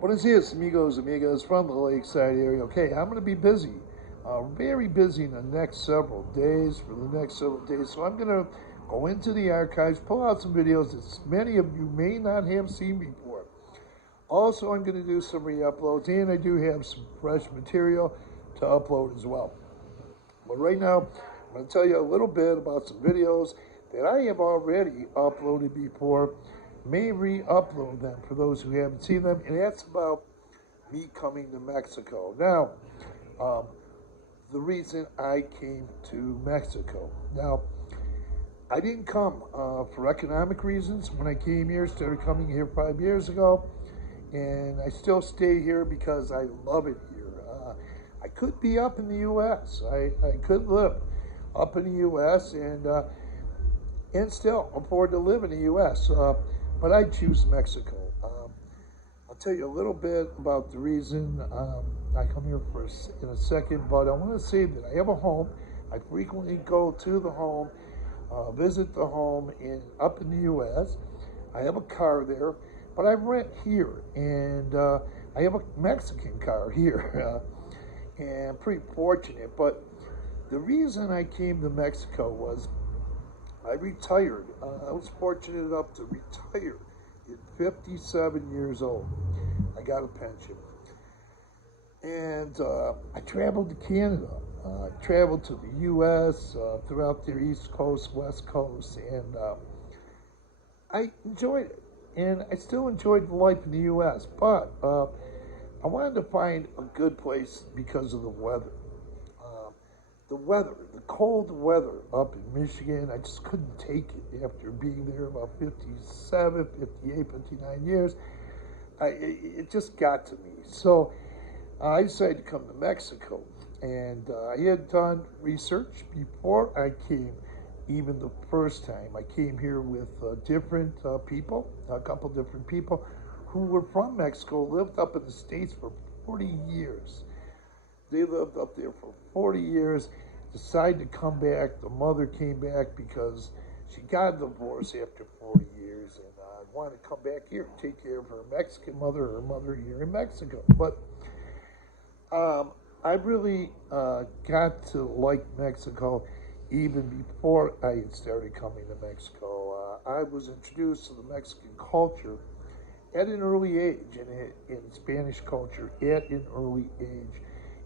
Buenos dias, amigos, amigas from the Lakeside area. Okay, I'm going to be busy, very busy in the next several days, So I'm going to go into the archives, pull out some videos that many of you may not have seen before. Also, I'm going to do some re-uploads, and I do have some fresh material to upload as well. But right now, I'm going to tell you a little bit about some videos that I have already uploaded before. May re-upload them for those who haven't seen them, and that's about me coming to Mexico. Now, um, the reason I came to Mexico. Now, I didn't come for economic reasons. When I came here, started coming here 5 years ago, and I still stay here because I love it here. I could be up in the U.S. I could live up in the U.S. And still afford to live in the U.S. But I choose Mexico. I'll tell you a little bit about the reason I come here in a second, but I want to say that I have a home. I frequently go to the home, visit the home up in the U.S. I have a car there, but I rent here, and I have a Mexican car here, and I'm pretty fortunate. But the reason I came to Mexico was I retired. I was fortunate enough to retire at 57 years old. I got a pension. And I traveled to Canada. I traveled to the U.S., throughout their East Coast, West Coast, and I enjoyed it. And I still enjoyed life in the U.S., but I wanted to find a good place because of the weather. The cold weather up in Michigan, I just couldn't take it after being there about 57, 58, 59 years. It just got to me. So I decided to come to Mexico. And I had done research before I came, even the first time. I came here with different people, a couple different people who were from Mexico, lived up in the States for 40 years. They lived up there for 40 years, decided to come back. The mother came back because she got a divorce after 40 years and wanted to come back here and take care of her Mexican mother, her mother here in Mexico. But I really got to like Mexico even before I had started coming to Mexico. I was introduced to the Mexican culture at an early age, in Spanish culture at an early age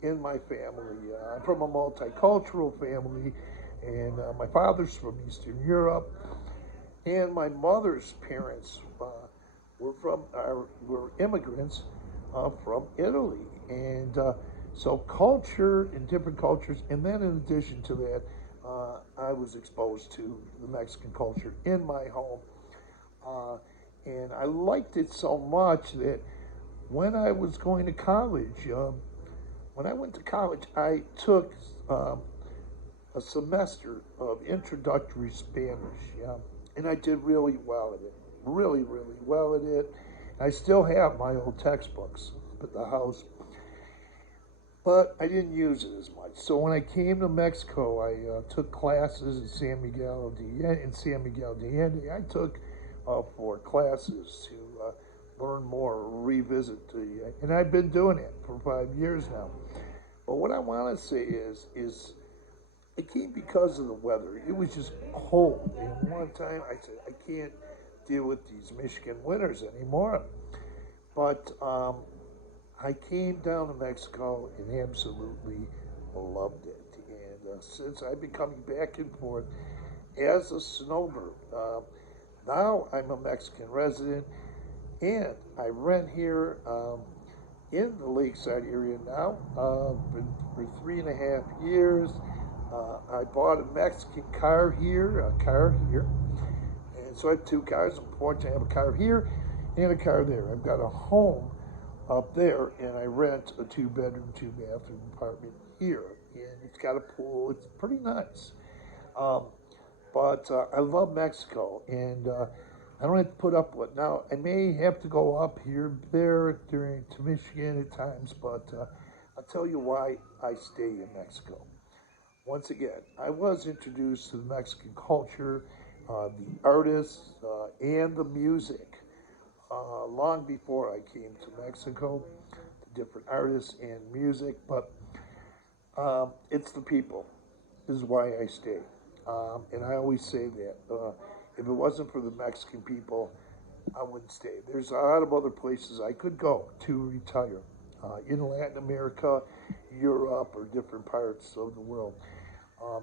in my family. I'm from a multicultural family, and my father's from Eastern Europe, and my mother's parents were immigrants from Italy, and so culture and different cultures, and then in addition to that, I was exposed to the Mexican culture in my home, and I liked it so much that when I was going to college, when I went to college, I took a semester of introductory Spanish, yeah, and I did really well at it, really, really well at it. I still have my old textbooks at the house, but I didn't use it as much. So when I came to Mexico, I took classes in San Miguel de Allende. I took 4 classes to learn more, revisit and I've been doing it for 5 years now. But what I want to say is it came because of the weather. It was just cold, and one time I said I can't deal with these Michigan winters anymore. But I came down to Mexico and absolutely loved it. And since I've been coming back and forth as a snowbird, now I'm a Mexican resident, and I rent here in the Lakeside area now. For 3.5 years. I bought a Mexican car here, and so I have 2 cars. I'm fortunate to have a car here and a car there. I've got a home up there, and I rent a 2-bedroom, 2-bathroom apartment here, and it's got a pool. It's pretty nice. Um, but I love Mexico, and I don't have to put up with it. Now, I may have to go up here, there, to Michigan at times, but I'll tell you why I stay in Mexico. Once again, I was introduced to the Mexican culture, the artists, and the music. long before I came to Mexico, to different artists and music, but it's the people is why I stay. And I always say that. If it wasn't for the Mexican people, I wouldn't stay. There's a lot of other places I could go to retire. In Latin America, Europe, or different parts of the world.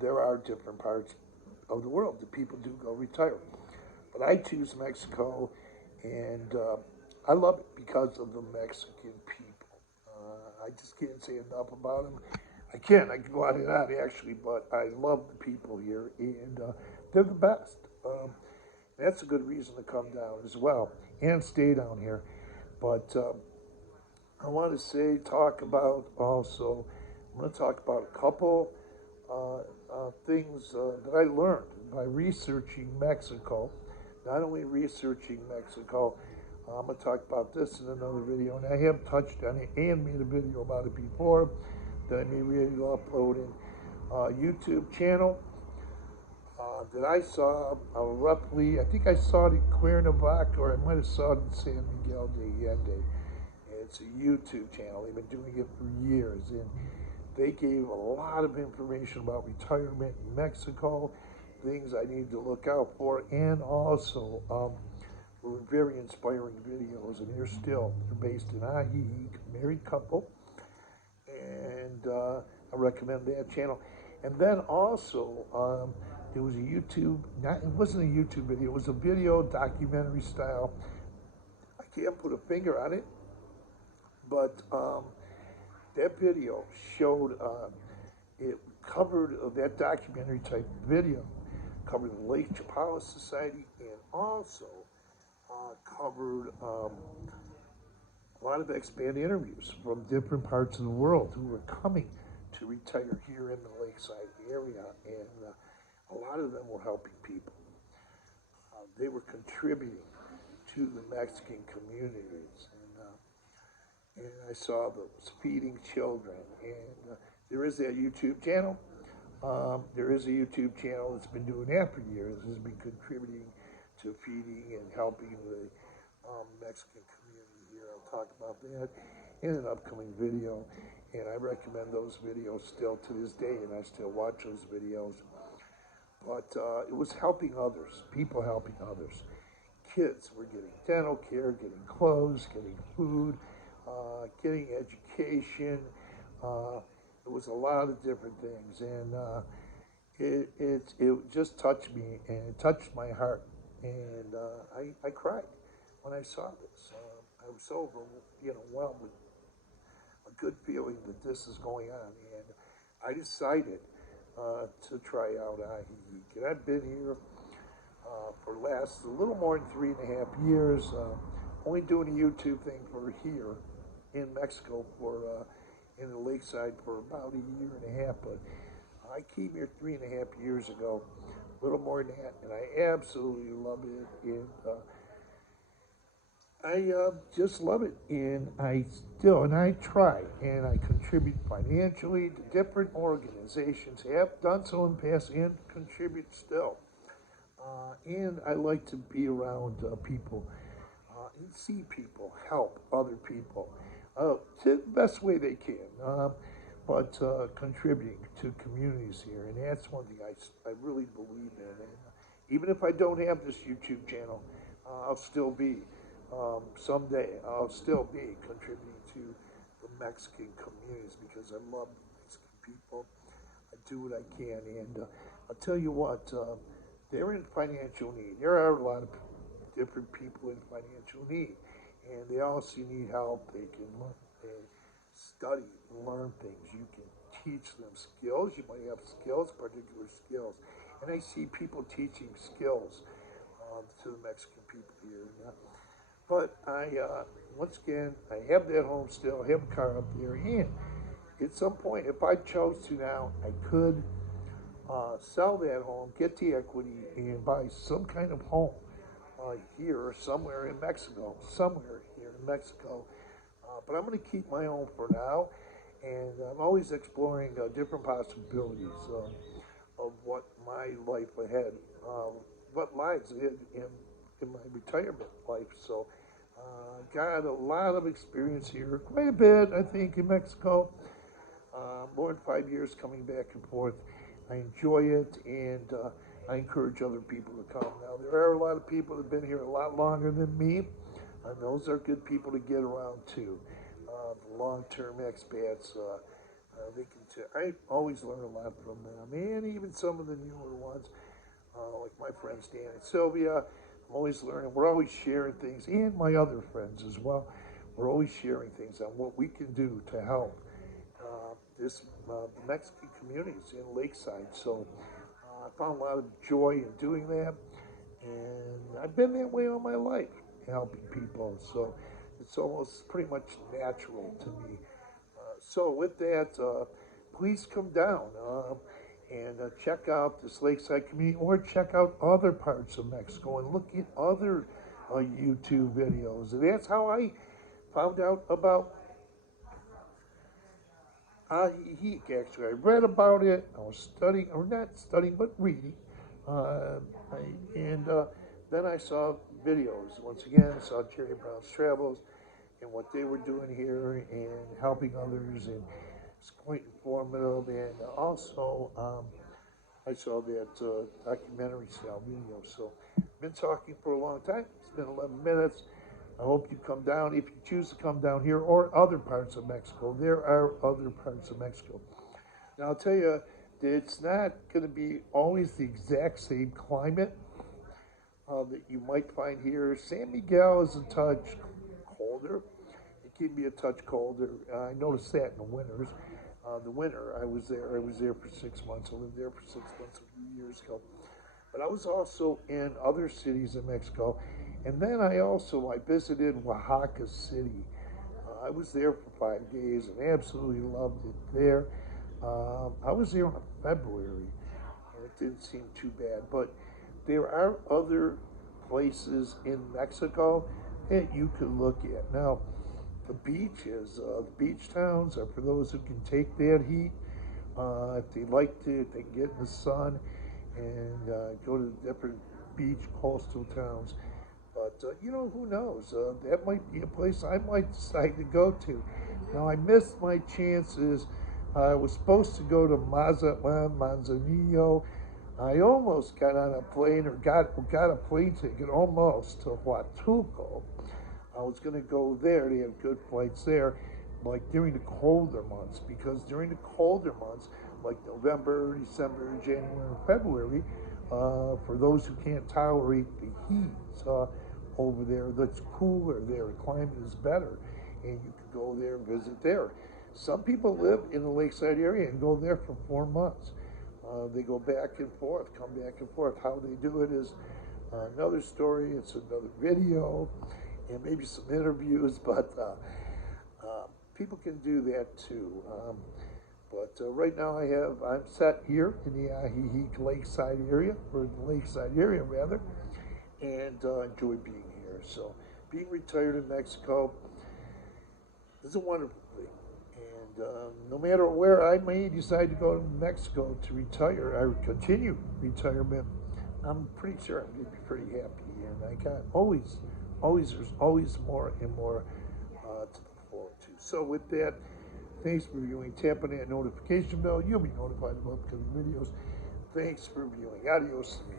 There are different parts of the world that people do go retire. But I choose Mexico, and I love it because of the Mexican people. I just can't say enough about them. I can go on and on actually, but I love the people here, and they're the best. That's a good reason to come down as well and stay down here. But I want to talk about also, I'm going to talk about a couple things that I learned by researching Mexico. Not only researching Mexico, I'm going to talk about this in another video, and I have touched on it and made a video about it before that I may really upload in YouTube channel that I saw roughly, I think I saw it in Cuernavaca, or I might have saw it in San Miguel de Allende. It's a YouTube channel. They've been doing it for years, and they gave a lot of information about retirement in Mexico, things I need to look out for, and also were very inspiring videos, and they're based in Ajijic, married couple, and I recommend that channel. And then also, there was a it wasn't a YouTube video, it was a video documentary style. I can't put a finger on it, but that video showed, it covered, that documentary type video covered the Lake Chapala Society, and also covered a lot of expat interviews from different parts of the world who were coming to retire here in the Lakeside area, and a lot of them were helping people. They were contributing to the Mexican communities, and I saw those feeding children, and there is that YouTube channel. There is a YouTube channel that's been doing that for years, has been contributing to feeding and helping the Mexican community here. I'll talk about that in an upcoming video, and I recommend those videos still to this day, and I still watch those videos. But it was helping others, people helping others. Kids were getting dental care, getting clothes, getting food, getting education. It was a lot of different things, and it just touched me, and it touched my heart, and I cried when I saw this. I was so overwhelmed with a good feeling that this is going on, and I decided to try out Ajijic. And I've been here for last a little more than 3.5 years, only doing a YouTube thing for here in Mexico for in the Lakeside for about 1.5 years, but I came here 3.5 years ago, a little more than that, and I absolutely love it, and I just love it, and I try, and I contribute financially to different organizations, have done so in the past, and contribute still. And I like to be around people and see people help other people the best way they can, but contributing to communities here, and that's one thing I really believe in. And even if I don't have this YouTube channel, I'll still be. Someday I'll still be contributing to the Mexican communities because I love the Mexican people. I do what I can, and I'll tell you what, they're in financial need. There are a lot of different people in financial need, and they also need help. They can study and learn things. You can teach them skills. You might have skills, particular skills, and I see people teaching skills to the Mexican people here. But once again, I have that home still, I have a car up there, and at some point, if I chose to now, I could sell that home, get the equity, and buy some kind of home here or somewhere in Mexico, but I'm going to keep my home for now, and I'm always exploring different possibilities of what my life ahead, what lies ahead in my retirement life. So Got a lot of experience here, quite a bit, I think, in Mexico. More than 5 years coming back and forth. I enjoy it, and I encourage other people to come. Now, there are a lot of people that have been here a lot longer than me, and those are good people to get around too. Long-term expats, I always learn a lot from them, and even some of the newer ones, like my friends Dan and Sylvia. I'm always learning. We're always sharing things, and my other friends as well. We're always sharing things on what we can do to help the Mexican communities in Lakeside. So I found a lot of joy in doing that, and I've been that way all my life, helping people. So it's almost pretty much natural to me. So with that, please come down and check out this Lakeside community, or check out other parts of Mexico and look at other YouTube videos. And that's how I found out about Ajijic. Actually, I read about it. I was studying, or not studying, but reading. And then I saw videos. Once again, I saw Jerry Brown's travels and what they were doing here and helping others, and it's quite informative. And also, I saw that documentary style video. So I've been talking for a long time. It's been 11 minutes. I hope you come down. If you choose to come down here or other parts of Mexico, there are other parts of Mexico. Now, I'll tell you that it's not going to be always the exact same climate that you might find here. San Miguel is a touch colder. It can be a touch colder. I noticed that in the winters. The winter, I was there for 6 months. I lived there for 6 months a few years ago. But I was also in other cities in Mexico. And then I visited Oaxaca City. I was there for 5 days and absolutely loved it there. I was there in February, and it didn't seem too bad. But there are other places in Mexico that you could look at. Now, the beaches, the beach towns are for those who can take that heat. If they like to, they can get in the sun and go to different beach coastal towns. But, who knows? That might be a place I might decide to go to. Now, I missed my chances. I was supposed to go to Mazatlan, Manzanillo. I almost got on a plane, or got a plane ticket almost to Huatulco. I was going to go there. They have good flights there, like during the colder months, because during the colder months, like November, December, January, and February, for those who can't tolerate the heat over there, that's cooler there. The climate is better, and you can go there and visit there. Some people live in the Lakeside area and go there for 4 months. They go back and forth, come back and forth. How they do it is another story. It's another video, and maybe some interviews, but people can do that too. But right now I'm set here in the Ajijic Lakeside area, or the Lakeside area rather, and enjoy being here. So being retired in Mexico is a wonderful thing. And no matter where I may decide to go to Mexico to retire, or continue retirement, I'm pretty sure I'm going to be pretty happy. And I got there's always more and more to look forward to. So with that, thanks for viewing. Tap on that notification bell. You'll be notified of upcoming videos. Thanks for viewing. Adios to me.